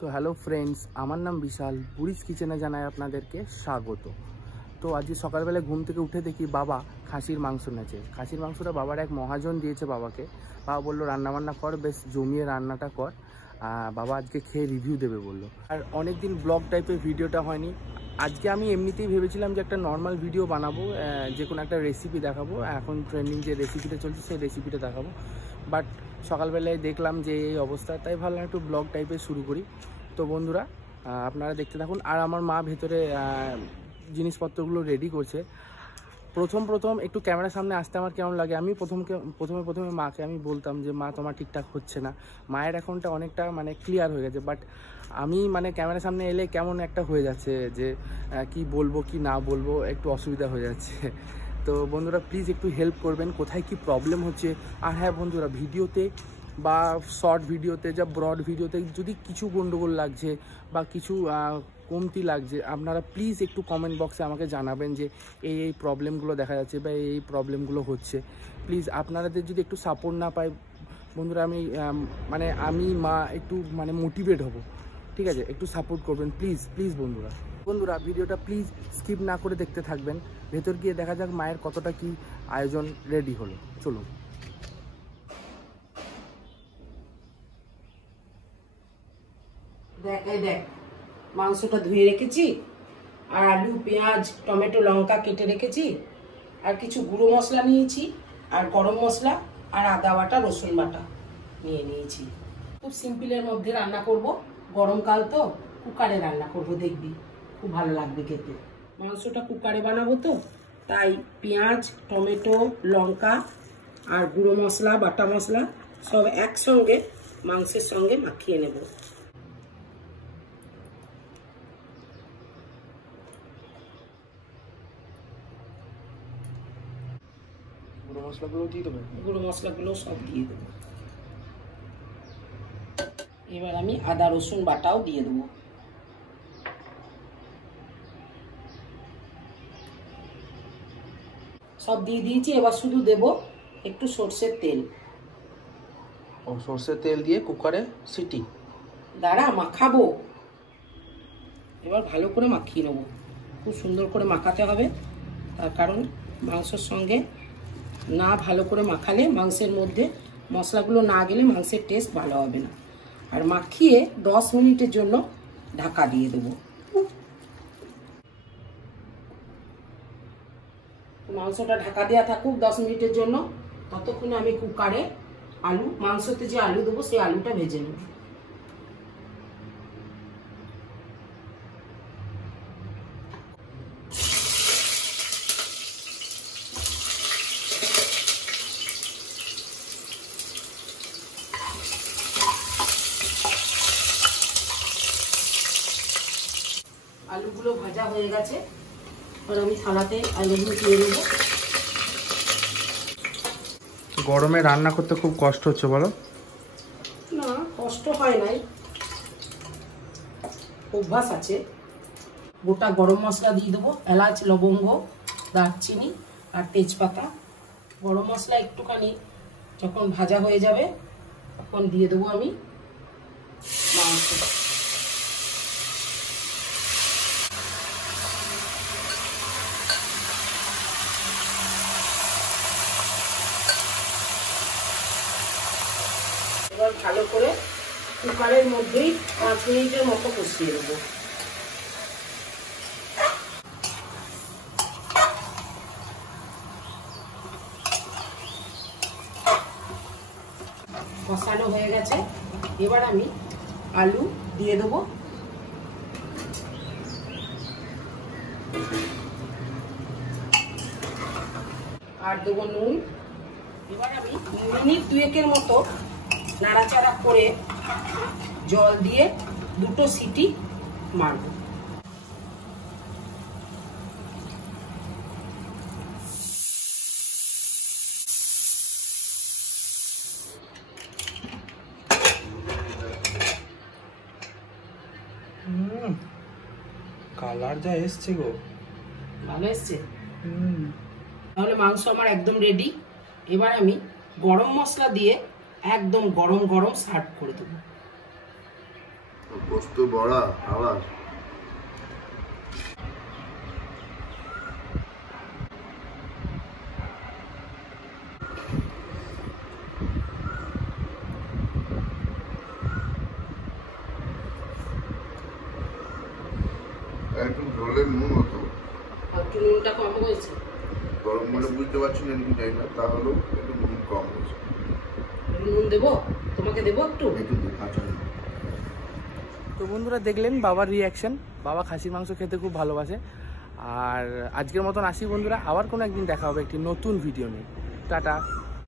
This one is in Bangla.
তো হ্যালো ফ্রেন্ডস, আমার নাম বিশাল। বুড়িস কিচেনে জানাই আপনাদেরকে স্বাগত। তো আজকে সকালবেলা ঘুম থেকে উঠে দেখি বাবা খাসির মাংস নেছে। খাসির মাংসটা বাবার এক মহাজন দিয়েছে বাবাকে। বাবা বললো রান্নাবান্না কর, বেশ জমিয়ে রান্নাটা কর, বাবা আজকে খেয়ে রিভিউ দেবে বললো। আর অনেক দিন ব্লগ টাইপের ভিডিওটা হয়নি। আজকে আমি এমনিতেই ভেবেছিলাম যে একটা নর্মাল ভিডিও বানাবো, যে কোনো একটা রেসিপি দেখাবো, এখন ট্রেন্ডিং যে রেসিপিটা চলছে সেই রেসিপিটা দেখাবো। বাট সকালবেলায় দেখলাম যে এই অবস্থা, তাই ভাবলাম একটু ব্লগ টাইপের শুরু করি। তো বন্ধুরা আপনারা দেখতে থাকুন। আর আমার মা ভেতরে জিনিসপত্রগুলো রেডি করছে। প্রথম একটু ক্যামেরার সামনে আসতে আমার কেমন লাগে, আমি প্রথমে মাকে আমি বলতাম যে মা তোমার ঠিকঠাক হচ্ছে না। মায়ের এখনটা অনেকটা মানে ক্লিয়ার হয়ে গেছে, বাট আমি মানে ক্যামেরার সামনে এলে কেমন একটা হয়ে যাচ্ছে যে কি বলবো কি না বলবো, একটু অসুবিধা হয়ে যাচ্ছে। তো বন্ধুরা প্লিজ একটু হেল্প করবেন, কোথায় কি প্রবলেম হচ্ছে। আর হ্যাঁ বন্ধুরা, ভিডিওতে বা শর্ট ভিডিওতে যা ব্রড ভিডিওতে যদি কিছু গন্ডগোল লাগছে বা কিছু কমতি লাগছে, আপনারা প্লিজ একটু কমেন্ট বক্সে আমাকে জানাবেন যে এই প্রবলেমগুলো দেখা যাচ্ছে বা এই প্রবলেমগুলো হচ্ছে। প্লিজ আপনাদের যদি একটু সাপোর্ট না পাই বন্ধুরা, আমি মা একটু মোটিভেট হব। ঠিক আছে, একটু সাপোর্ট করবেন প্লিজ বন্ধুরা ভিডিওটা প্লিজ স্কিপ না করে দেখতে থাকবেন। ভেতর গিয়ে দেখা যাক মায়ের কতটা কি আয়োজন রেডি হলো। চলুন। দেখ মাংসটা ধুয়ে রেখেছি, আর আলু পেঁয়াজ টমেটো লঙ্কা কেটে রেখেছি, আর কিছু গুঁড়ো মশলা নিয়েছি, আর গরম মশলা আর আদা বাটা রসুন বাটা নিয়ে নিয়েছি। খুব সিম্পলের মধ্যে রান্না করব, গরমকাল তো কুকারে রান্না করব, দেখবি খুব ভালো লাগবে খেতে। মাংসটা কুকারে বানাবো তো, তাই পেঁয়াজ টমেটো লঙ্কা আর গুঁড়ো মশলা বাটা মশলা সব একসঙ্গে মাংসের সঙ্গে মাখিয়ে নেব। গুঁড়ো মশলাগুলো সব দিয়ে দেবো। এবার আমি আদা রসুন বাটাও দিয়ে দেবো। সব দিয়ে দিয়েছি, এবার শুধু দেব একটু সর্ষের তেল। সর্ষের তেল দিয়ে কুকারে সিটি দাঁড়া মাখাবো। এবার ভালো করে মাখিয়ে নেবো, খুব সুন্দর করে মাখাতে হবে। তার কারণ মাংসের সঙ্গে না ভালো করে মাখালে মাংসের মধ্যে মশলাগুলো না গেলে মাংসের টেস্ট ভালো হবে না। আর মাখিয়ে 10 মিনিটের জন্য ঢাকা দিয়ে দেবো। মাংসটা ঢাকা দেওয়া থাকুক 10 মিনিটের জন্য। ততক্ষণে আমি কুকারে মাংসতে যে আলু দেবো সেই আলুটা ভেজে নেব। আলুগুলো ভাজা হয়ে গেছে, এবার আমি থালাতে আলুগুলো দিয়ে দেবো। গরমে রান্না করতে খুব কষ্ট হচ্ছে বলো? না, কষ্ট হয় নাই, অভ্যাস আছে। গোটা গরম মশলা দিয়ে দেবো, এলাচ লবঙ্গ দারচিনি আর তেজপাতা। গরম মশলা একটুখানি যখন ভাজা হয়ে যাবে তখন দিয়ে দেবো আমি মাংস। এবার ভালো করে কুকারের মধ্যেই 5 মিনিটের মতো কষিয়ে দেবো। কষানো হয়ে গেছে, এবার আমি আলু দিয়ে দেবো। আর দেবো নুন। এবার আমি মিনিট 2 মতো নাড়াচাড়া করে জল দিয়ে 2টো সিটি মারব। কালার যা এসছে গো, ভালো এসছে। তাহলে মাংস আমার একদম রেডি। এবার আমি গরম মশলা দিয়ে একদম গরম গরম সার্ভ করে দেবো। পোস্ত বড়া আবার একটু ঝোলের নুন হতো, একটু নুনটা কম হয়েছে। গরম মানে বুঝতে পারছি না কি তাই না, তাহলেও একটু নুন কম হয়েছে। নুন দেবো, তোমাকে দেবো একটু। একটু কাঁচা নুন। তো বন্ধুরা দেখলেন বাবার রিয়াকশন। বাবা খাসির মাংস খেতে খুব ভালোবাসে। আর আজকের মতন আসি বন্ধুরা, আবার কোনো একদিন দেখা হবে একটি নতুন ভিডিও নিয়ে। টাটা।